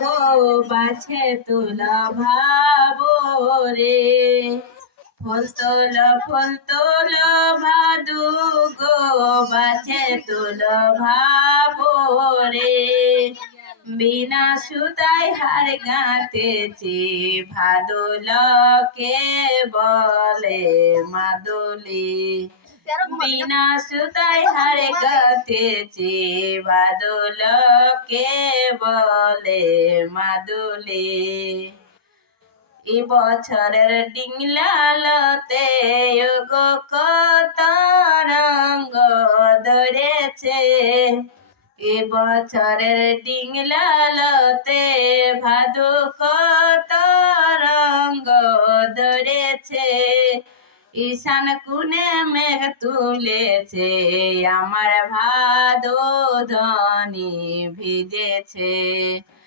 গো বাছে তোলা ভাবো রে, ফুল তোল ভাদু গো বাছে তোল ভাবো রে, বিনা সুতায় হার গাঁথেছি ভাদুলকে বলে মাদুলি, বিনা সুতায় হার গাঁথেছি ভাদুলকে বলে মাদুলি। এ বছরের ডিংলালতে গো কত রঙ্গ ধরেছে, এ বছরের ডিংলালতে ভাদু কত রঙ্গ ধরেছে, ঈশান কুনে মেঘ তুলেছে আমার ভাদো ধ্বনি ভিজেছে।